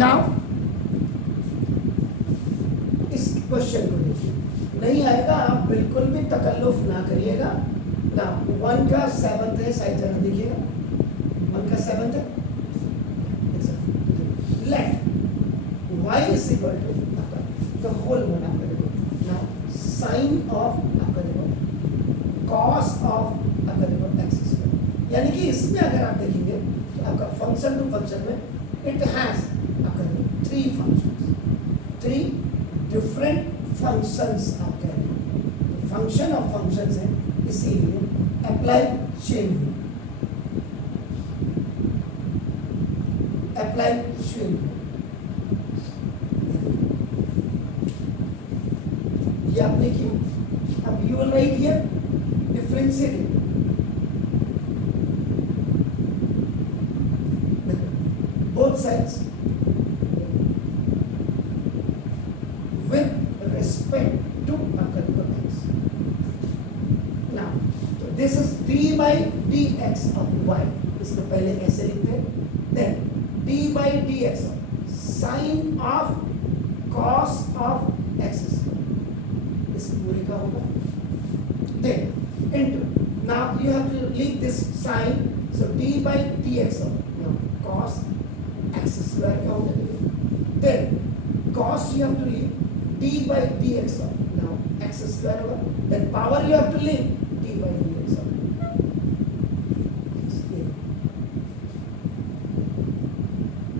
Now इस question को देखिए, नहीं आएगा आप बिल्कुल भी तकल्लुफ ना करिएगा ना। 1 का 7th है, साइड जरा देखिएगा, 1 का 7th है। Let y is equal to the whole one, आपका देखो नाउ साइन ऑफ आपका देखो कॉस ऑफ आपका देखो x स्क्वायर, यानी कि इसमें अगर आप देखेंगे तो आपका फंक्शन टू फंक्शन में इट हैज आपका देखो 3 फंक्शंस, 3 डिफरेंट फंक्शंस आप कह रहे हैं, फंक्शन ऑफ फंक्शंस है, इसीलिए apply chain rule, apply chain rule. ये आपने क्यों, अब you will write here differentiating both sides with respect to x. Now, so this is d by dx of y. इसको पहले ऐसे लिखते हैं, then d by dx of sin of cos of x square. इस पूरे का होगा, then into now you have to leave this sign, so d by dx of now cos x square का होगा, then cos you have to leave d by dx of now x square होगा, then power you have to leave d by dx of x.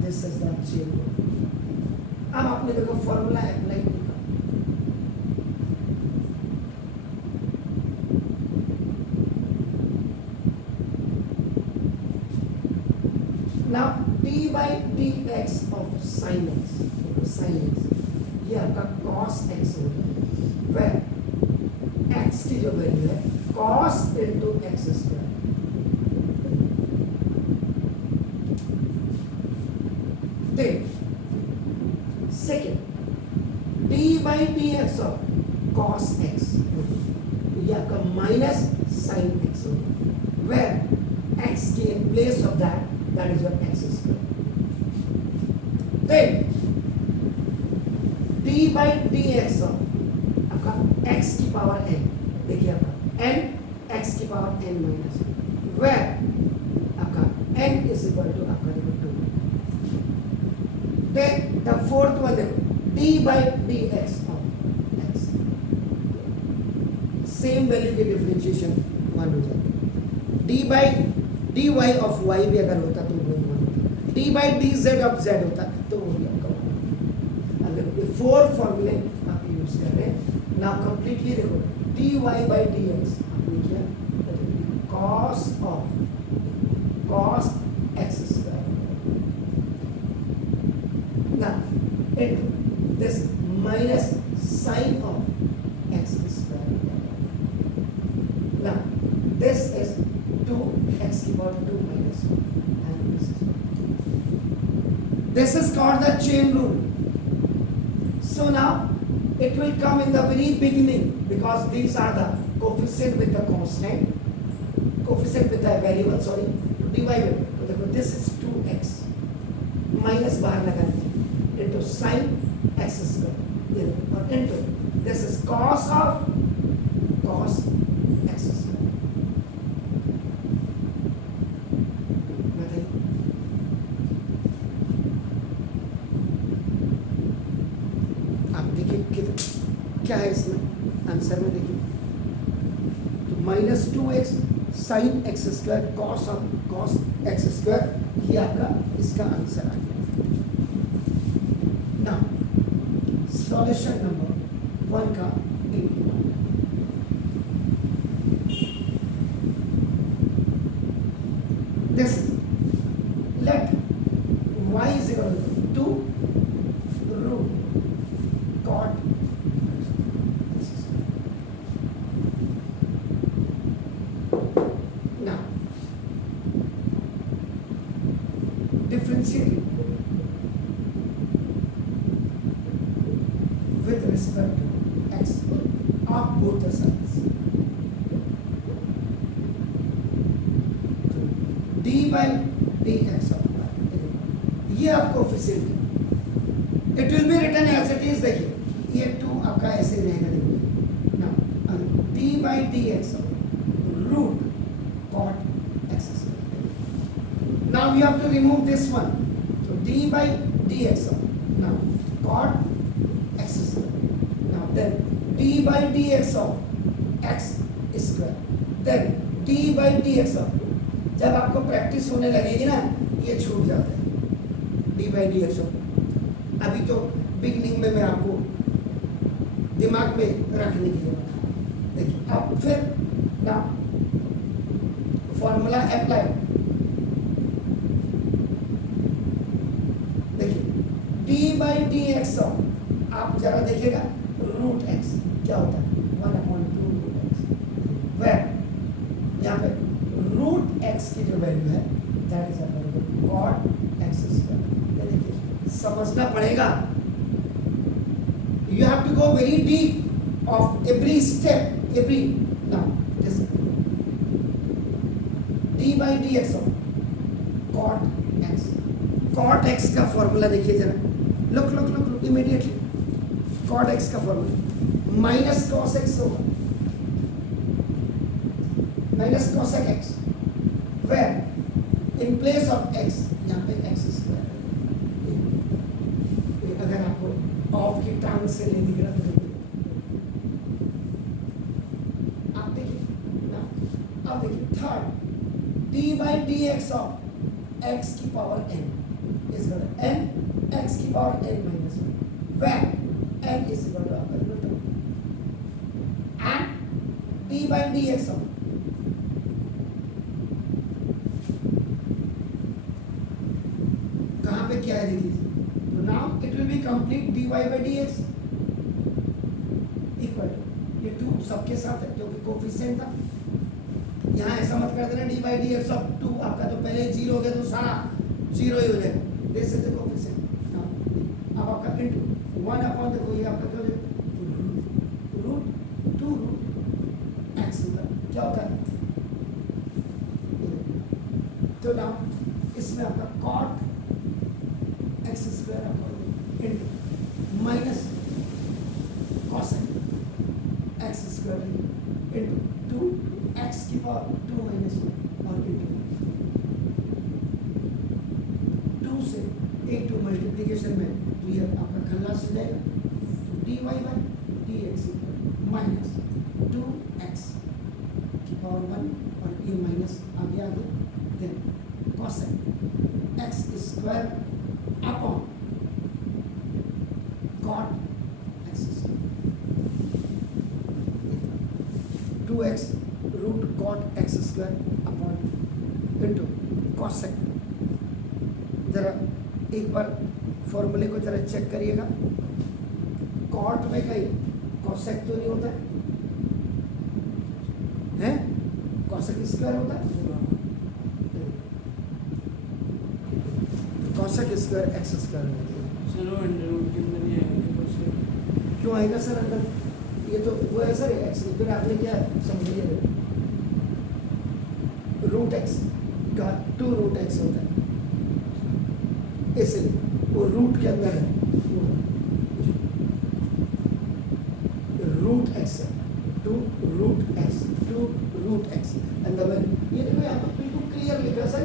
This is the chain rule. अब आपने देखो formula apply किया, now d by dx of sin x, sin x ये आपका cos x होगा, where x की जो value है cos into x square, then second d by dx of cos x ये आपका माइनस sin x होगा, where x की in place of that is your x square, then d by dx of आपका x की power n, देखिए आपका n x की power n minus, where आपका n is equal to आपका देखो 2, then the fourth one देखो d by dx of x, same value के डिफरेंशिएशन 1 हो जाता है, d by dy of y भी अगर होता तो वो 1 होता, d by dz of z होता तो वो भी आपका 1। अगर ये 4 फॉर्मूले आप यूज कर रहे हैं ना, कंप्लीटली देखो dy by dx आपने किया cos x square, now into this minus sin of x square, now this is 2x की power 2 minus 1, and this is called the chain rule. So now it will come in the very beginning, because these are the coefficient with the constant, coefficient with the variable, sorry, to divide it, तो देखो this is 2x minus बाहर लगा दीजिए into sin x square, ये और into this is cos x square। क्या है इसमें आंसर में देखिए, तो minus 2x sine x square cos x square, ये आपका इसका आंसर आ गया। नाउ सॉल्यूशन नंबर 1 का this let y is equal to 2 root cot differentiate with respect to x of both the sides, d by dx of y, ये आप coefficient it will be written as it is. देखिए ये 2 आपका ऐसे रहेगा. देखिए now D by D X root cot x square. Now we have to remove this one. तो D by D X now cot x square. Now then D by D X of X square. Then D by D X of, जब आपको practice होने लगेगी ना ये छूट जाता है. D by D X of अभी तो बिगनिंग में मैं आपको दिमाग में रखने के लिए बता. देखिए अब फिर ना फॉर्मूला अप्लाई. देखिए D by D X of, आप जरा देखिएगा रूट एक्स क्या होता है 1/2 रूट एक्स. वेर यहाँ पे रूट एक्स की जो वैल्यू है that is cot x square. देखिए समझना पड़ेगा. You have to go very deep of every step, every. Now this d by dx of cot x. Cot x का formula देखिए जरा. Look immediately. Cot x का formula minus cos x होगा, minus cosec x. Where in place of x यहाँ पे x square. अगर आपको of की टांग से ले दिख रहा तो आप देखिए ना. अब देखिए third D by D X of X की power n is equal to n x की power n minus 1 where n is equal to आपका root and D by D X of कहाँ पे क्या है देखिए. Now it will be complete dy by dx equal to ये 2 सबके साथ है क्योंकि कोफिशिएंट था. यहाँ ऐसा मत कर देना dy by dx ऑफ 2 आपका तो पहले 0 हो गया तो सारा 0 ही हो जाएगा. This is the coefficient. अब आपका इनटू 1 अपॉन देखो ये आपका क्या हो जाएगा रूट 2 रूट एक्स क्या होता है. तो नाउ इसमें आपका cot x square into minus cosec x square into 2 x की पावर 2 माइनस 1 और इंटू 2 से 8 टू मल्टीप्लीकेशन में तो ये आपका खल्लास हो जाएगा. D y by D x minus 2 x की पावर 1 और ये माइनस आगे then cosec x square upon cot x square 2x root cot x square upon into cosec. जरा एक बार फॉर्मूले को जरा चेक करिएगा. cot में कहीं cosec तो नहीं होता है cosec स्क्वायर होता है. cosec स्क्वायर x स्क्वायर होता है. क्यों आएगा सर अंदर. ये तो वो है सर एक्स. फिर आपने क्या समझिए रूट एक्स का 2 रूट एक्स होता है इसलिए वो रूट के अंदर है root x 2 root x 2 root x अंदर. ये देखो यहाँ पर बिल्कुल क्लियर लिखा सर.